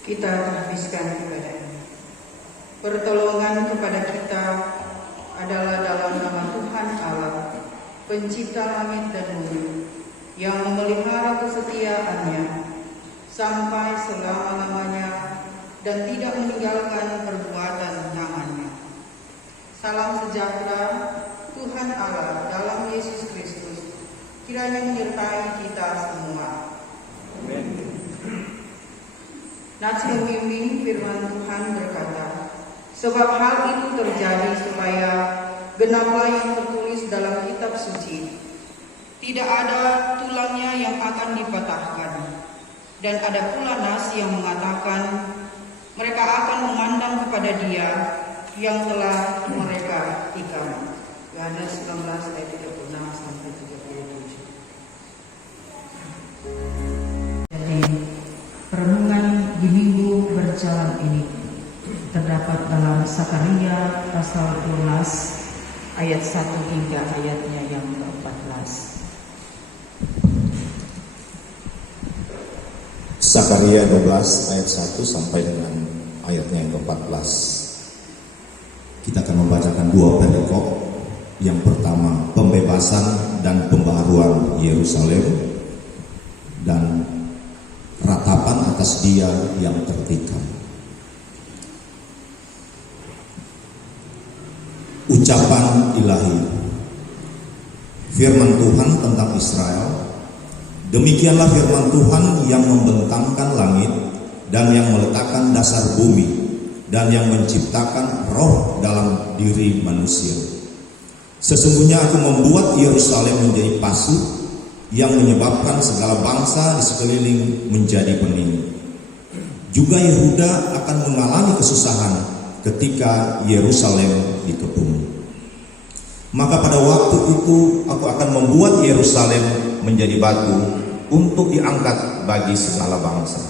Kita terhabiskan kepadanya. Pertolongan kepada kita adalah dalam nama Tuhan Allah, pencipta langit dan bumi, yang memelihara kesetiaannya sampai selama-lamanya dan tidak meninggalkan perbuatan tangannya. Salam sejahtera Tuhan Allah dalam Yesus Kristus kiranya menyertai kita semua. Amin. Nats membimbing firman Tuhan berkata, sebab hal itu terjadi supaya genaplah yang tertulis dalam kitab suci. Tidak ada tulangnya yang akan dipatahkan. Dan ada pula nas yang mengatakan, mereka akan memandang kepada Dia yang telah mereka tikam. Yohanes 19 ayat 36 sampai 37. Jadi perenungan di minggu berjalan ini terdapat dalam Sakaria pasal 12 ayat 1 hingga ayatnya yang ke-14. Sakaria 12 ayat 1 sampai dengan ayatnya yang ke-14. Kita akan membacakan dua perikop. Yang pertama, pembebasan dan pembaharuan Yerusalem, dan ratapan atas dia yang tertikam. Ucapan ilahi. Firman Tuhan tentang Israel. Demikianlah firman Tuhan yang membentangkan langit dan yang meletakkan dasar bumi dan yang menciptakan roh dalam diri manusia. Sesungguhnya aku membuat Yerusalem menjadi pasu yang menyebabkan segala bangsa di sekeliling menjadi pening. Juga Yehuda akan mengalami kesusahan ketika Yerusalem dikepung. Maka pada waktu itu aku akan membuat Yerusalem menjadi batu untuk diangkat bagi segala bangsa.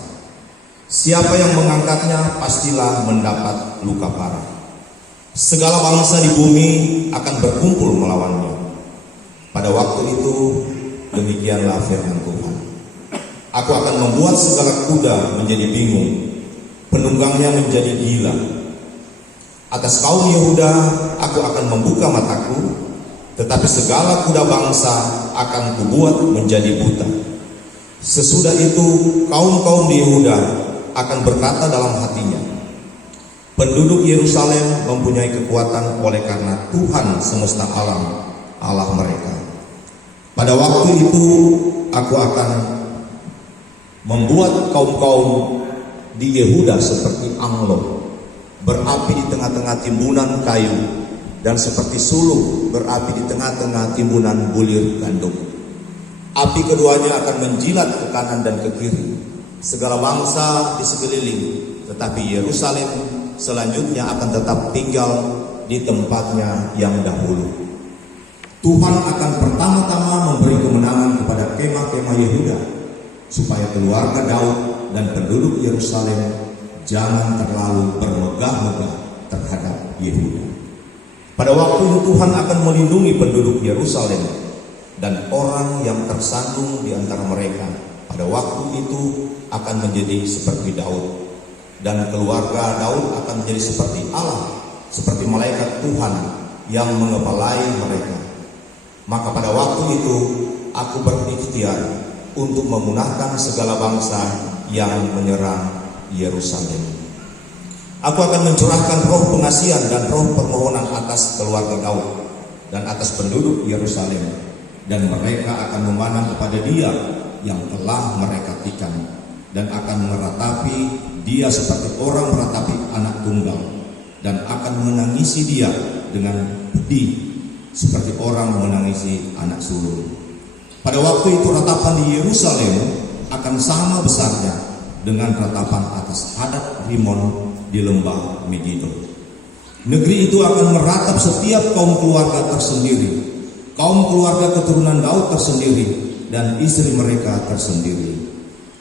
Siapa yang mengangkatnya pastilah mendapat luka parah. Segala bangsa di bumi akan berkumpul melawannya. Pada waktu itu demikianlah firman Tuhan. Aku akan membuat segala kuda menjadi bingung, penunggangnya menjadi gila. Atas kaum Yehuda aku akan membuka mataku, tetapi segala kuda bangsa akan kubuat menjadi buta. Sesudah itu kaum-kaum di Yehuda akan berkata dalam hatinya, penduduk Yerusalem mempunyai kekuatan oleh karena Tuhan semesta alam, Allah mereka. Pada waktu itu aku akan membuat kaum-kaum di Yehuda seperti anglo, berapi di tengah-tengah timbunan kayu, dan seperti sulung berapi di tengah-tengah timbunan bulir gandum. Api keduanya akan menjilat ke kanan dan ke kiri segala bangsa di sekeliling, tetapi Yerusalem selanjutnya akan tetap tinggal di tempatnya yang dahulu. Tuhan akan pertama-tama memberi kemenangan kepada kemah-kemah Yehuda, supaya keluarga Daud dan penduduk Yerusalem jangan terlalu bermegah-megah terhadap Yehuda. Pada waktu itu Tuhan akan melindungi penduduk Yerusalem dan orang yang tersandung di antara mereka pada waktu itu akan menjadi seperti Daud, dan keluarga Daud akan menjadi seperti Allah, seperti malaikat Tuhan yang mengepalai mereka. Maka pada waktu itu aku berikhtiar untuk memunahkan segala bangsa yang menyerang Yerusalem. Aku akan mencurahkan roh pengasihan dan roh permohonan atas keluarga Daud dan atas penduduk Yerusalem, dan mereka akan memandang kepada Dia yang telah mereka tikam, dan akan meratapi Dia seperti orang meratapi anak tunggal, dan akan menangisi Dia dengan pedih seperti orang menangisi anak sulung. Pada waktu itu ratapan di Yerusalem akan sama besarnya dengan ratapan atas Hadad Rimon di lembah Megiddo. Negeri itu akan meratap setiap kaum keluarga tersendiri, kaum keluarga keturunan Daud tersendiri, dan istri mereka tersendiri,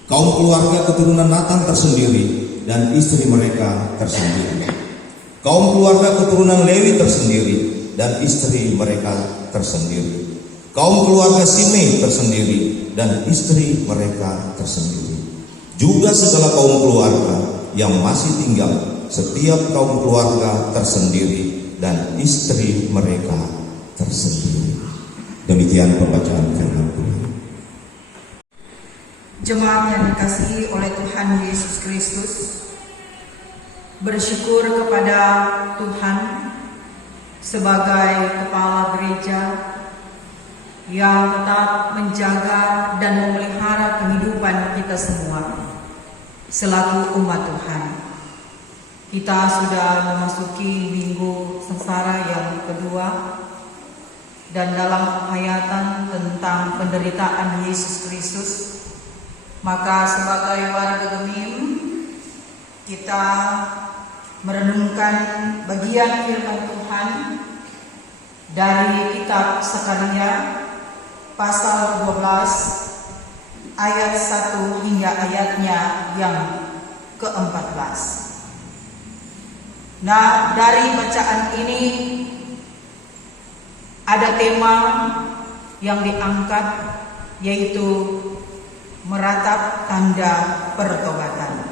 kaum keluarga keturunan Natan tersendiri, dan istri mereka tersendiri, kaum keluarga keturunan Lewi tersendiri, dan istri mereka tersendiri, kaum keluarga Simei tersendiri, dan istri mereka tersendiri, juga segala kaum keluarga yang masih tinggal, setiap kaum keluarga tersendiri dan istri mereka tersendiri. Demikian pembacaan firman Tuhan. Jemaat yang dikasihi oleh Tuhan Yesus Kristus, bersyukur kepada Tuhan sebagai kepala gereja yang tetap menjaga dan memelihara kehidupan kita semua selaku umat Tuhan. Kita sudah memasuki minggu sengsara yang kedua, dan dalam penghayatan tentang penderitaan Yesus Kristus, maka sebagai warga Gemim kita merenungkan bagian firman Tuhan dari kitab Sakaria pasal 12 ayat 1 hingga ayatnya yang ke-14. Nah, dari bacaan ini ada tema yang diangkat, yaitu meratap tanda pertobatan.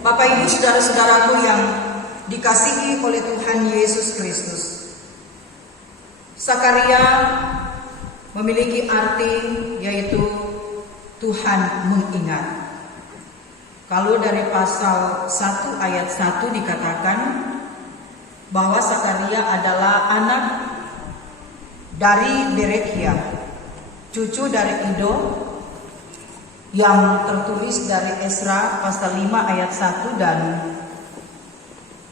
Bapak Ibu saudara-saudaraku yang dikasihi oleh Tuhan Yesus Kristus, Sakaria memiliki arti yaitu Tuhan mengingat. Kalau dari pasal 1 ayat 1 dikatakan bahwa Sakaria adalah anak dari Berekhia, cucu dari Ido, yang tertulis dari Esra pasal 5 ayat 1 dan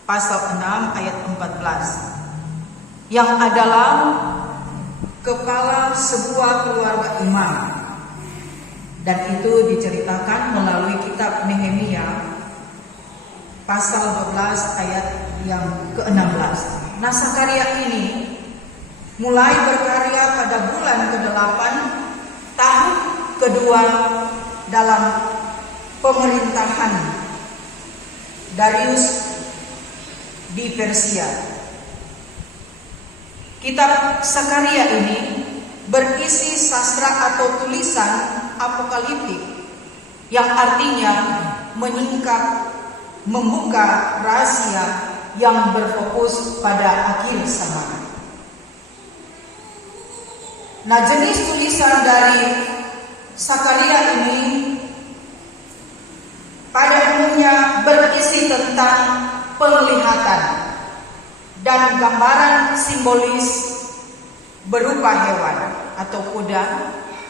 pasal 6 ayat 14, yang adalah kepala sebuah keluarga imam. Dan itu diceritakan melalui kitab Nehemia pasal 12 ayat yang ke-16. Nah, Sakaria ini mulai berkarya pada bulan ke-8 tahun kedua dalam pemerintahan Darius di Persia. Kitab Sakaria ini berisi sastra atau tulisan apokaliptik yang artinya menyingkap, membuka rahasia yang berfokus pada akhir zaman. Nah, jenis tulisan dari Sakaria ini pada umumnya berisi tentang penglihatan dan gambaran simbolis berupa hewan atau kuda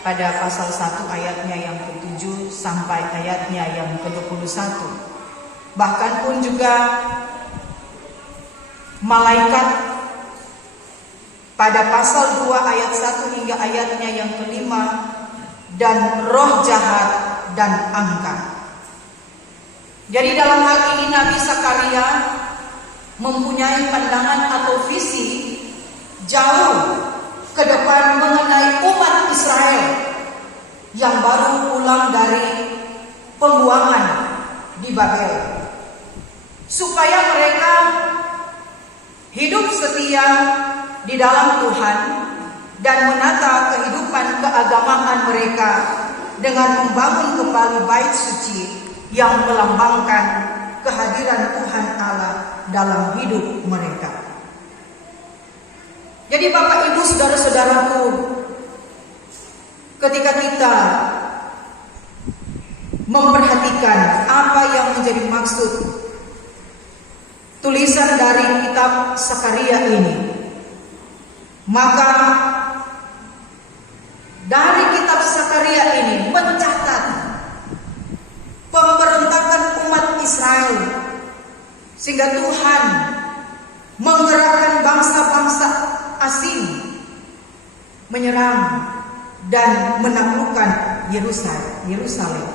pada pasal 1 ayatnya yang ke-7 sampai ayatnya yang ke-21. Bahkan pun juga malaikat pada pasal 2 ayat 1 hingga ayatnya yang ke-5, dan roh jahat dan angka. Jadi dalam hal ini Nabi Sakaria mempunyai pandangan atau visi jauh ke depan mengenai umat Israel yang baru pulang dari pembuangan di Babel, supaya mereka hidup setia di dalam Tuhan dan menata kehidupan keagamaan mereka dengan membangun kembali bait suci yang melambangkan kehadiran Tuhan Allah dalam hidup mereka. Jadi Bapak Ibu saudara-saudaraku, ketika kita memperhatikan apa yang menjadi maksud tulisan dari kitab Sakaria ini, maka dari kitab Sakaria ini mencatat pemberontakan umat Israel, sehingga Tuhan menggerakkan bangsa-bangsa asing menyerang dan menaklukkan Yerusalem,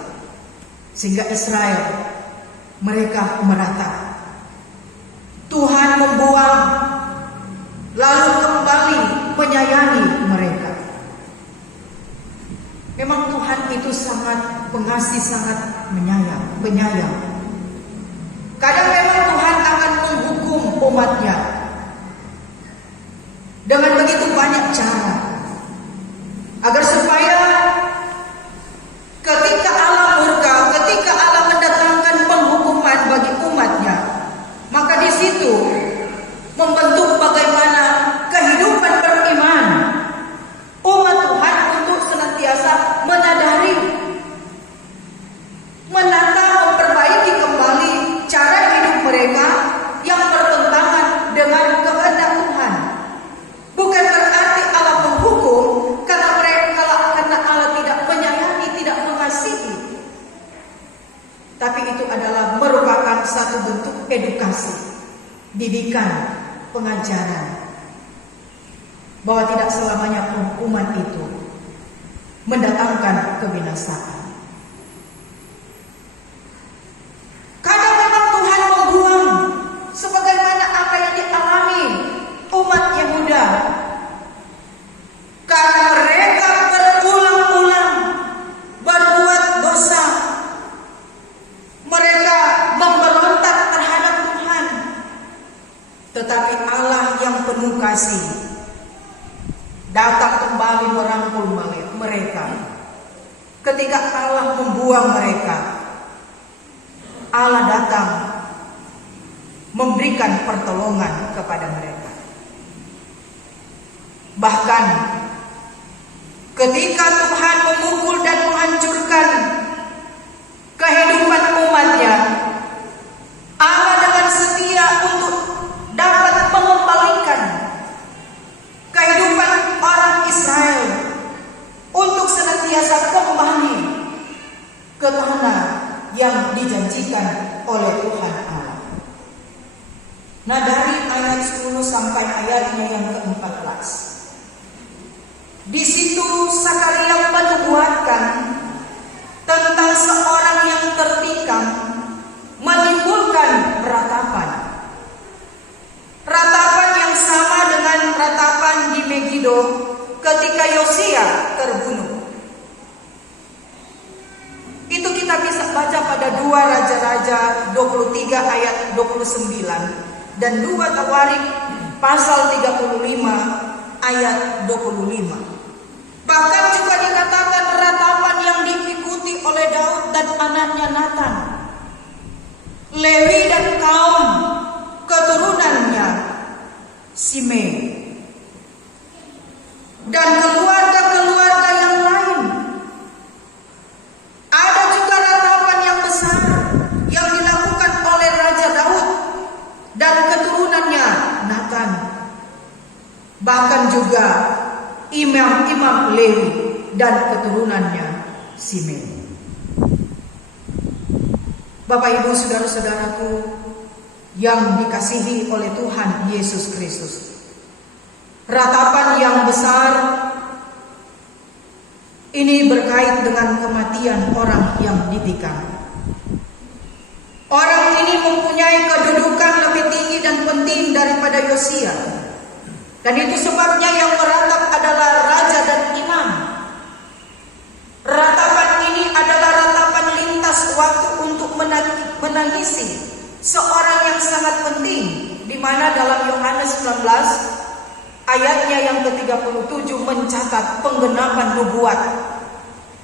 sehingga Israel mereka merata. Tuhan membuang lalu kembali menyayangi mereka. Memang Tuhan itu sangat pengasih, sangat penyayang. Kadang memang Tuhan akan menghukum umatnya dengan begitu banyak cara, agar supaya ketika Allah murka, ketika Allah mendatangkan penghukuman tapi itu adalah merupakan satu bentuk edukasi, didikan, pengajaran, bahwa tidak selamanya penghukuman itu mendatangkan kebinasaan. Kadang memang Tuhan membuang, sebagaimana apa yang dialami umat Yehuda, karena mereka berulang-ulang berbuat dosa. Mereka memberontak terhadap Tuhan. Tetapi Allah yang penuh kasih datang kembali merangkul mereka. Ketika Allah membuang mereka, Allah datang memberikan pertolongan kepada mereka. Bahkan ketika Tuhan memukul dan menghancurkan kehidupan umatnya, Allah dengan setia untuk dapat mengembalikan kehidupan orang Israel untuk senantiasa kembali ke tanah yang dijanjikan oleh Tuhan Allah. Nah, dari ayat 10 sampai ayatnya yang ke-14, di situ Sakaria menubuatkan tentang seorang yang tertikam menimbulkan ratapan. Ratapan yang sama dengan ratapan di Megido ketika Yosia terbunuh. Itu kita bisa baca pada 2 Raja-Raja 23 ayat 29 dan 2 Tawarik pasal 35 ayat 25. Bahkan juga dikatakan ratapan yang diikuti oleh Daud dan anaknya Nathan, Lewi dan kaum keturunannya Simei, dan keluarga-keluarga yang lain. Ada juga ratapan yang besar yang dilakukan oleh Raja Daud dan keturunannya Nathan. Bahkan juga imam-imam Lewi dan keturunannya Simei. Bapak, Ibu, saudara-saudaraku yang dikasihi oleh Tuhan Yesus Kristus, ratapan yang besar ini berkait dengan kematian orang yang ditikam. Orang ini mempunyai kedudukan lebih tinggi dan penting daripada Yosia. Dan itu sebabnya yang meratap adalah raja dan imam. Ratapan ini adalah ratapan lintas waktu untuk menangisi seorang yang sangat penting, di mana dalam Yohanes 19 ayatnya yang ke-37 mencatat penggenapan nubuat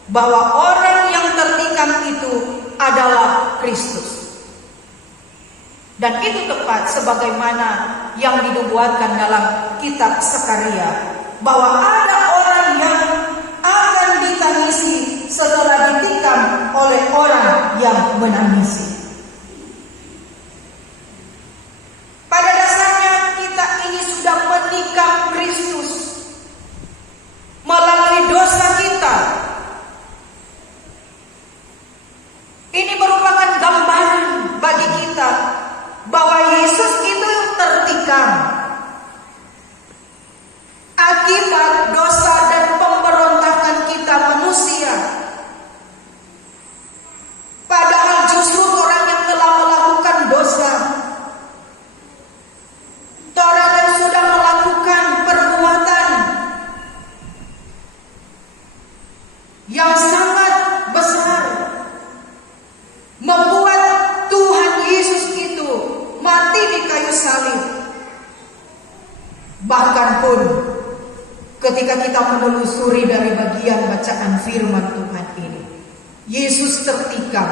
bahwa orang yang tertikam itu adalah Kristus. Dan itu tepat sebagaimana yang dinubuatkan dalam kitab Sakaria, bahwa ada orang yang akan ditangisi setelah ditikam oleh orang yang menangisi. Pada dasarnya kita ini sudah menikam Kristus melalui dosa kita. Ini merupakan gambaran bagi kita bahwa Yesus itu tertikam akibat dosa dan pemberontakan kita manusia. Padahal justru orang yang telah melakukan dosa, orang yang sudah melakukan perbuatan yang sangat besar, membuat Tuhan Yesus itu mati di kayu salib. Bahkan pun ketika kita menelusuri dari bagian bacaan firman Tuhan ini, Yesus tertikam,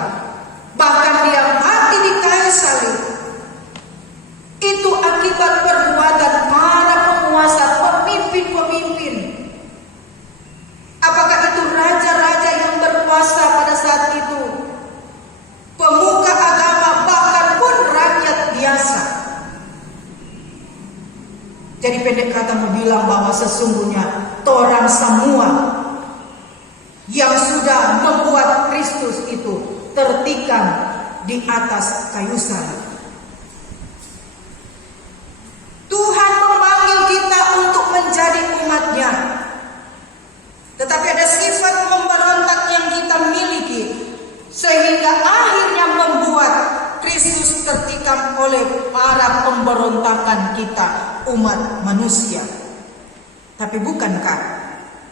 bahkan dia mati di kayu salib, itu akibat perbuatan para penguasa, pemimpin-pemimpin. Apakah itu raja-raja yang berkuasa pada saat itu, pemuka agama, bahkan pun rakyat biasa. Jadi pendek kata mau bilang bahwa sesungguhnya torang semua yang sudah membuat Kristus itu tertikam di atas kayu salib. Tuhan memanggil kita untuk menjadi umat-Nya. Tetapi ada sifat memberontak yang kita miliki, sehingga akhirnya membuat Kristus tertikam oleh para pemberontakan kita, umat manusia. Tapi bukankah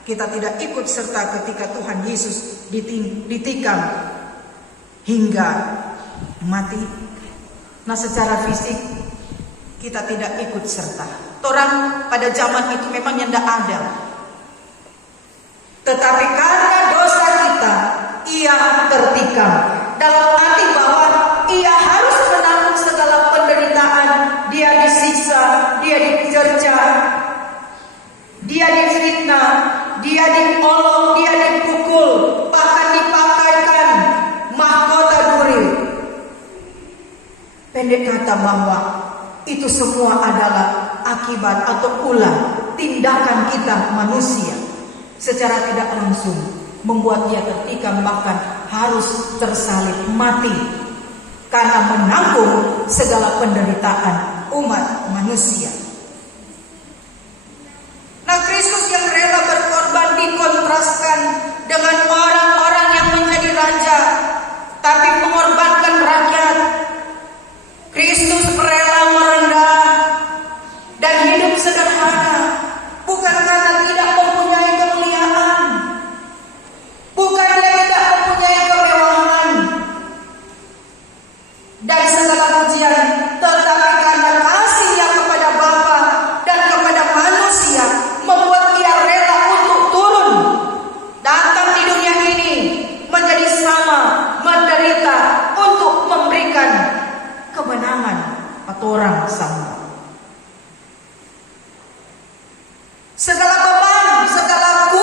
kita tidak ikut serta ketika Tuhan Yesus ditikam hingga mati? Nah, secara fisik kita tidak ikut serta. Orang pada zaman itu memang tidak ada. Tetapi karena dosa kita, ia tertikam. Dalam arti bahwa ia harus menanggung segala penderitaan. Dia disiksa, dia dicerca, dia difitnah, dia diolok, dia dipukul, bahkan dipakaikan mahkota duri. Pendek kata bahwa itu semua adalah akibat atau ulah tindakan kita manusia. Secara tidak langsung membuat dia tertikam, bahkan harus tersalib mati karena menanggung segala penderitaan umat manusia. Nah, Kristus yang rela berkorban dikontraskan dengan orang-orang yang menjadi raja tapi mengorbankan rakyat. Kristus rela merendah dan hidup sederhana, bukan karena tidak mempunyai kemuliaan, bukan dia tidak mempunyai kemewahan dan segala pujian, tetapi karena kasihnya kepada Bapa dan kepada manusia membuat dia rela untuk turun, datang di dunia ini menjadi sama, menderita untuk memberikan kemenangan atau orang sama. Segala beban, segala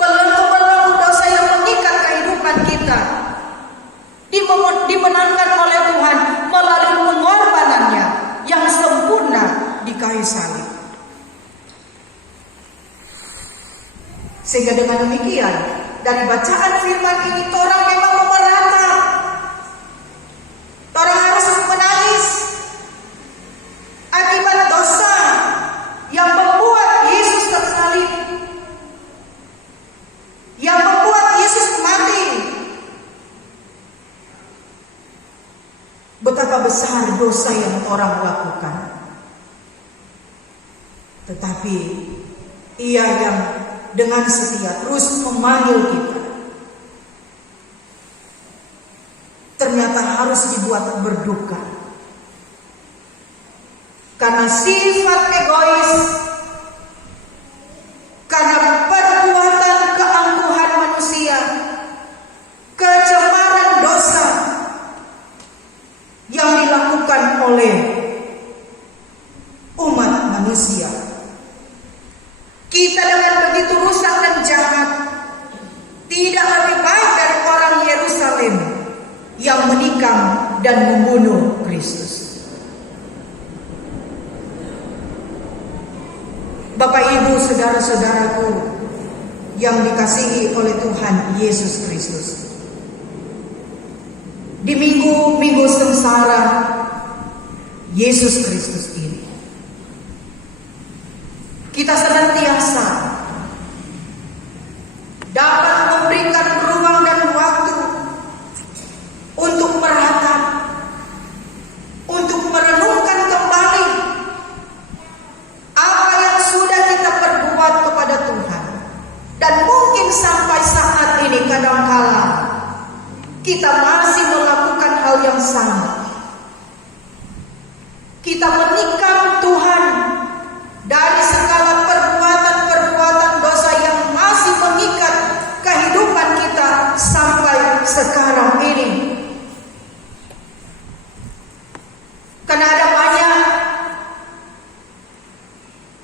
belenggu-belenggu dosa yang mengikat kehidupan kita dimenangkan oleh Tuhan melalui pengorbanannya yang sempurna di kayu salib. Sehingga dengan demikian, dari bacaan firman ini orang memang memerata, orang harus menangis akibat dosa yang membuat Yesus tersalib, yang membuat Yesus mati. Betapa besar dosa yang orang lakukan, tetapi ia yang dengan setia terus memanggil kita, ternyata harus dibuat berduka. Karena sifat egois, karena perbuatan keangkuhan manusia, kecemaran dosa yang dilakukan oleh umat manusia. Kita dengan begitu rusak dan jahat tidak lebih baik dari orang Yerusalem yang menikam dan membunuh Kristus. Bapak, Ibu, saudara-saudaraku yang dikasihi oleh Tuhan Yesus Kristus, di minggu-minggu sengsara Yesus Kristus ini, kita senantiasa dapat memberikan ruang dan waktu untuk meratap, untuk merenungkan kembali apa yang sudah kita perbuat kepada Tuhan. Dan mungkin sampai saat ini kadangkala kita masih melakukan hal yang sama. Kita menikam Tuhan dari segala perbuatan-perbuatan dosa yang masih mengikat kehidupan kita sampai sekarang ini. Karena ada banyak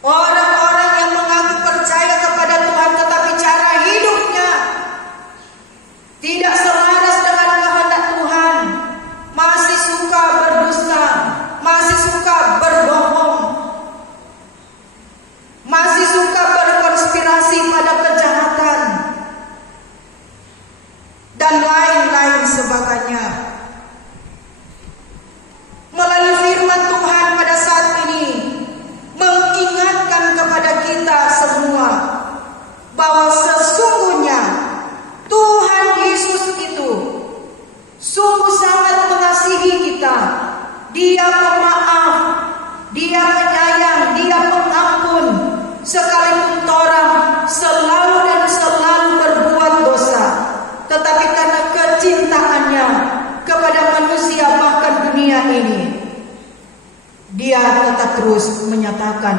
orang-orang yang mengaku percaya kepada Tuhan, tetapi cara hidupnya tidak selaras dengan kehendak Tuhan. Masih suka berdusta, masih suka berbohong, masih suka berkonspirasi pada kejahatan, dan lain-lain sebagainya. Dia pemaaf, Dia penyayang, Dia pengampun. Sekalipun orang selalu dan selalu berbuat dosa, tetapi karena kecintaannya kepada manusia bahkan dunia ini, Dia tetap terus menyatakan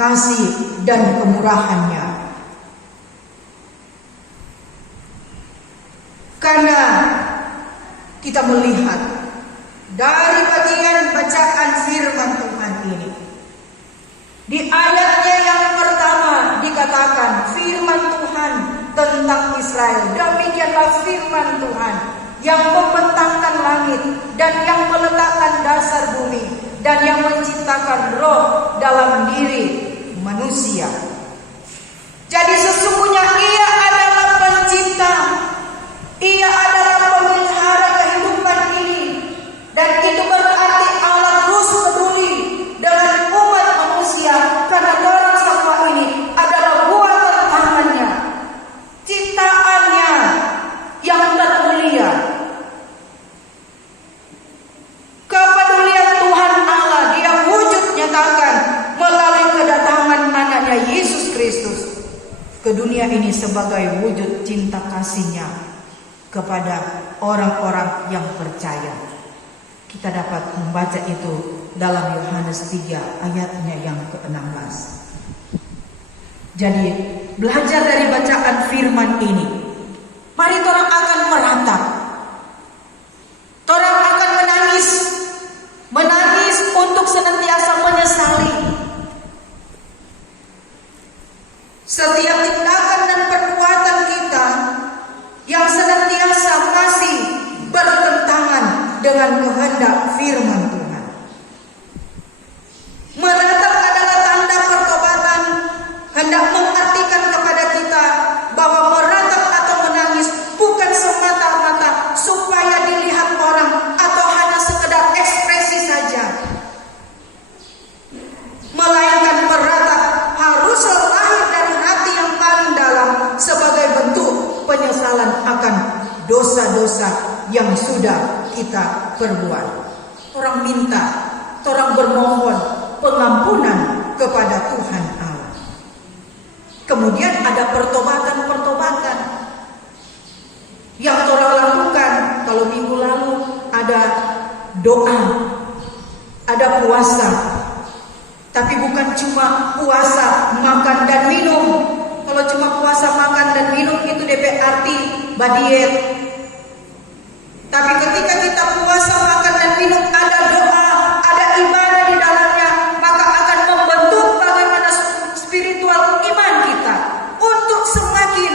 kasih dan kemurahannya. Karena kita melihat dari bagian bacaan firman Tuhan ini, di ayatnya yang pertama dikatakan firman Tuhan tentang Israel. Demikianlah firman Tuhan yang membentangkan langit dan yang meletakkan dasar bumi dan yang menciptakan roh dalam diri manusia. Jadi sesungguhnya Ia adalah pencipta, Ia adalah pemelihara kehidupan ini, dan itu berarti Allah terus peduli dengan umat manusia karena orang semua ini adalah buatan tangannya, ciptaannya yang termulia. Kepedulian Tuhan Allah Dia wujud nyatakan melalui kedatangan anaknya Yesus Kristus ke dunia ini sebagai wujud cinta kasih-Nya kepada orang-orang yang percaya. Kita dapat membaca itu dalam Yohanes 3 ayatnya yang ke-16. Jadi belajar dari bacaan firman ini, mari orang akan meratap, orang akan menangis untuk senantiasa menyesali setiap tindakan dan perbuatan kita yang senantiasa masih bertentangan dengan kehendak firman Tuhan. Meratap adalah tanda pertobatan, hendak mengartikan kepada kita bahwa meratap atau menangis bukan semata-mata supaya dilihat orang atau hanya sekedar ekspresi saja, melainkan meratap harus lahir dari hati yang paling dalam sebagai bentuk penyesalan akan dosa-dosa yang sudah kita perbuat. Orang minta, orang bermohon pengampunan kepada Tuhan Allah. Kemudian ada pertobatan-pertobatan yang orang lakukan. Kalau minggu lalu ada doa, ada puasa. Tapi bukan cuma puasa makan dan minum. Kalau cuma puasa makan dan minum itu DP arti badiet. Tapi ketika kita puasa makan dan minum ada doa, ada ibadah di dalamnya, maka akan membentuk bagaimana spiritual iman kita untuk semakin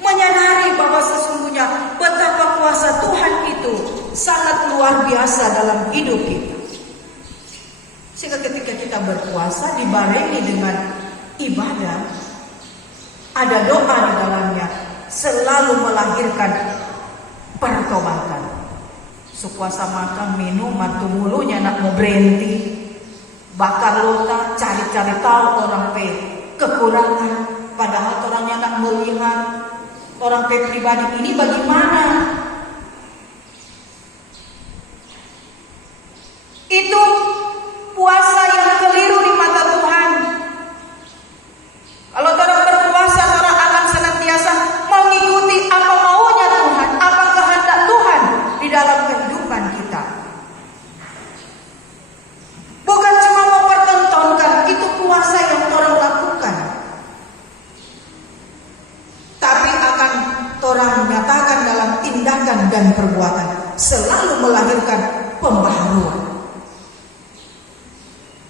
menyadari bahwa sesungguhnya betapa kuasa Tuhan itu sangat luar biasa dalam hidup kita. Sehingga ketika kita berpuasa dibarengi dengan ibadah, ada doa di dalamnya, selalu melahirkan pertobatan. Sepuasa makan minum mantu mulunya nak mau berhenti, bakar lota cari-cari tahu orang pe kekurangan, padahal orangnya nak melihat orang pe pribadi ini bagaimana. Itu puasa yang keliru di mata Tuhan. Kalau orang berpuasa, orang akan senantiasa mengikuti apa maunya Tuhan, apa kehendak Tuhan di dalam kehidupan kita. Bukan cuma mempertontonkan, itu puasa yang orang lakukan, tapi akan orang menyatakan dalam tindakan dan perbuatan, selalu melahirkan pembaharuan.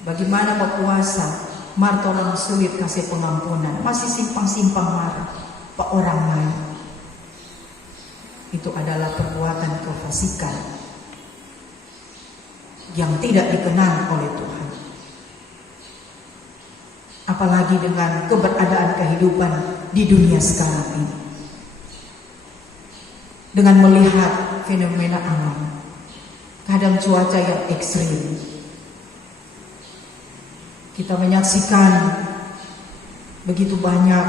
Bagaimana berpuasa, marah orang sulit kasih pengampunan, masih simpang-simpang marah pak orang lain. Itu adalah perbuatan kefasikan yang tidak dikenal oleh Tuhan. Apalagi dengan keberadaan kehidupan di dunia sekarang ini, dengan melihat fenomena alam, kadang cuaca yang ekstrim. Kita menyaksikan begitu banyak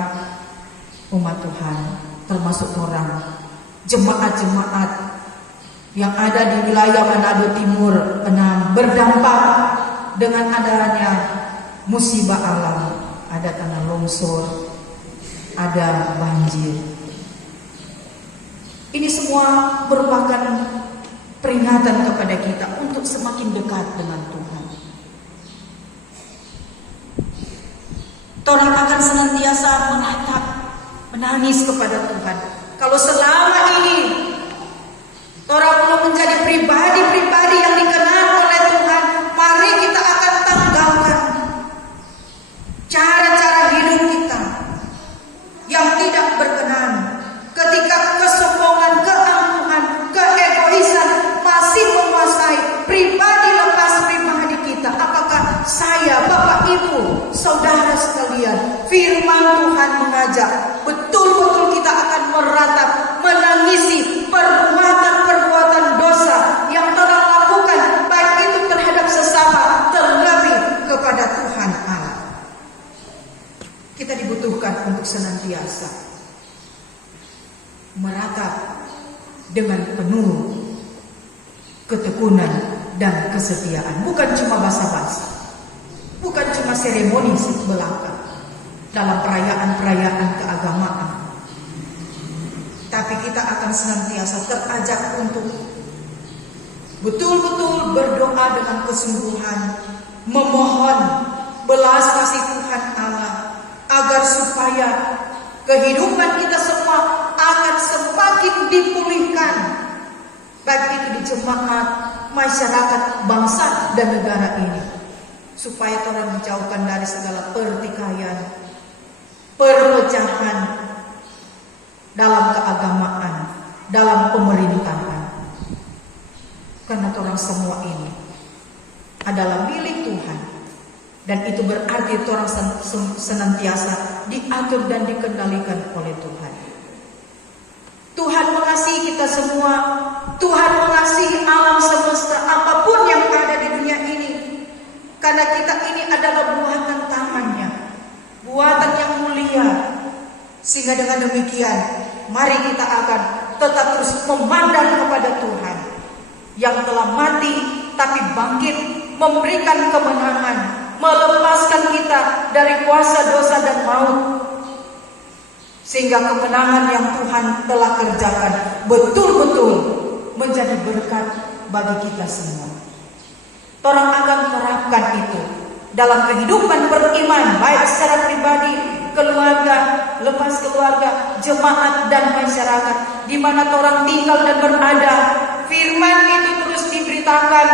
umat Tuhan, termasuk orang jemaat-jemaat yang ada di wilayah Manado Timur 6 berdampak dengan adanya musibah alam. Ada tanah longsor, ada banjir. Ini semua merupakan peringatan kepada kita untuk semakin dekat dengan Tuhan. Orang akan senantiasa menatap, menangis kepada Tuhan. Kalau selama ini orang belum menjadi pribadi-pribadi yang dikenal oleh Tuhan, mari kita akan tanggalkan cara-cara hidup kita yang tidak berkenan. Ketika kesombongan, keangkuhan, keegoisan masih menguasai pribadi lepas pribadi kita, apakah saya, Bapak, Ibu, saudara sekalian, firman Tuhan mengajak betul-betul kita akan meratap, menangisi perbuatan-perbuatan dosa yang telah lakukan, baik itu terhadap sesama, terlebih kepada Tuhan Allah. Kita dibutuhkan untuk senantiasa meratap dengan penuh ketekunan dan kesetiaan. Bukan cuma basa-basi, bukan cuma seremoni belaka dalam perayaan-perayaan keagamaan, tapi kita akan senantiasa terajak untuk betul-betul berdoa dengan kesungguhan, memohon belas kasih Tuhan Allah, agar supaya kehidupan kita semua akan semakin dipulihkan, baik itu di jemaat, masyarakat, bangsa dan negara ini, supaya orang dijauhkan dari segala pertikaian, perpecahan dalam keagamaan, dalam pemerintahan. Karena orang semua ini adalah milik Tuhan, dan itu berarti orang senantiasa diatur dan dikendalikan oleh Tuhan. Tuhan mengasihi kita semua. Tuhan mengasihi alam semesta, apapun yang ada di dunia ini, karena kita ini adalah buatan tangannya, buatan yang mulia. Sehingga dengan demikian, mari kita akan tetap terus memandang kepada Tuhan yang telah mati tapi bangkit, memberikan kemenangan, melepaskan kita dari kuasa dosa dan maut, sehingga kemenangan yang Tuhan telah kerjakan betul-betul menjadi berkat bagi kita semua. Orang akan terapkan itu dalam kehidupan beriman, baik secara pribadi, keluarga, lepas keluarga, jemaat dan masyarakat, di mana orang tinggal dan berada. Firman itu terus diberitakan,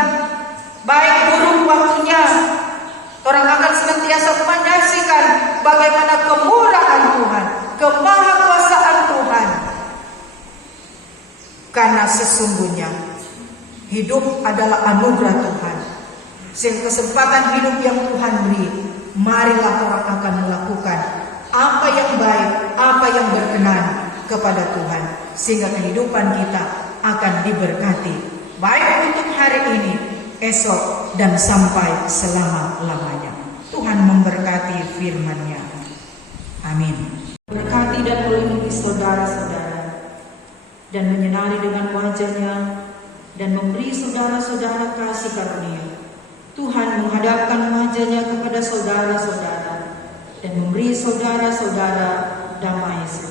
baik burung waktunya. Orang akan senantiasa menyaksikan bagaimana kemurahan Tuhan, kemahakuasaan Tuhan. Karena sesungguhnya hidup adalah anugerah Tuhan. Sehingga kesempatan hidup yang Tuhan beri, marilah orang akan melakukan apa yang baik, apa yang berkenan kepada Tuhan, sehingga kehidupan kita akan diberkati, baik untuk hari ini, esok, dan sampai selama-lamanya. Tuhan memberkati firman-Nya. Amin. Berkati dan melindungi saudara-saudara, dan menyinari dengan wajah-Nya, dan memberi saudara-saudara kasih karunia. Tuhan menghadapkan wajah-Nya kepada saudara-saudara, dan memberi saudara-saudara damai sejahtera.